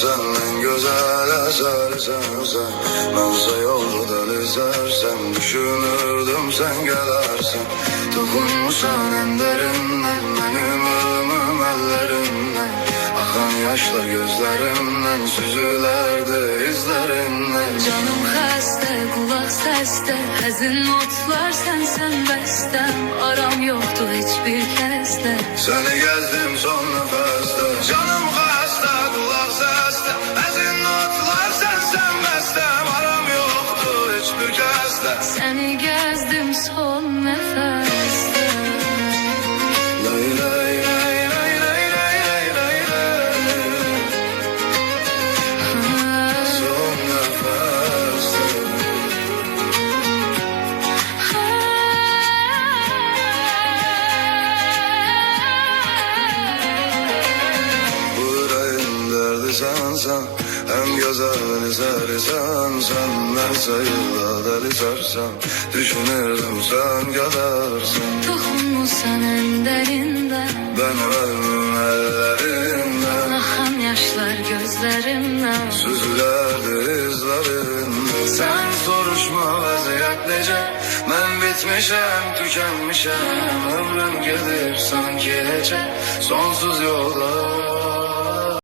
Senden güzel esersen Bense yoldan izlersen Düşünürdüm sen gelersin Dokunmuşsan en derinden Benim ölümüm ellerinden Akan yaşlar gözlerimden Süzülerdi izlerinden. Canım xəstə, qulaq səsdə Həzin notlar sen bəstəm Aram yoktu hiçbir kəsdə Seni gezdim son nefeste Canım xəstə, qulaq səsdə Həzin notlar sen bəstəm Aram yoktu hiçbir kəsdə Səni gəzdim son nəfəsdə Lay lay lay lay lay lay lay lay lay Son nefeste Sensen hem güzel sen Neyse yılda deli sarsan Düşünürdüm sen gelirsin Toxunmusan en derinden Benim ölümüm ellerinden Akan yaşlar gözlerimden Süzülerdi izlerinden Sen soruşma vaziyet nece Ben bitmişim tükenmişim Ömrüm gelir sanki hece Sonsuz yolda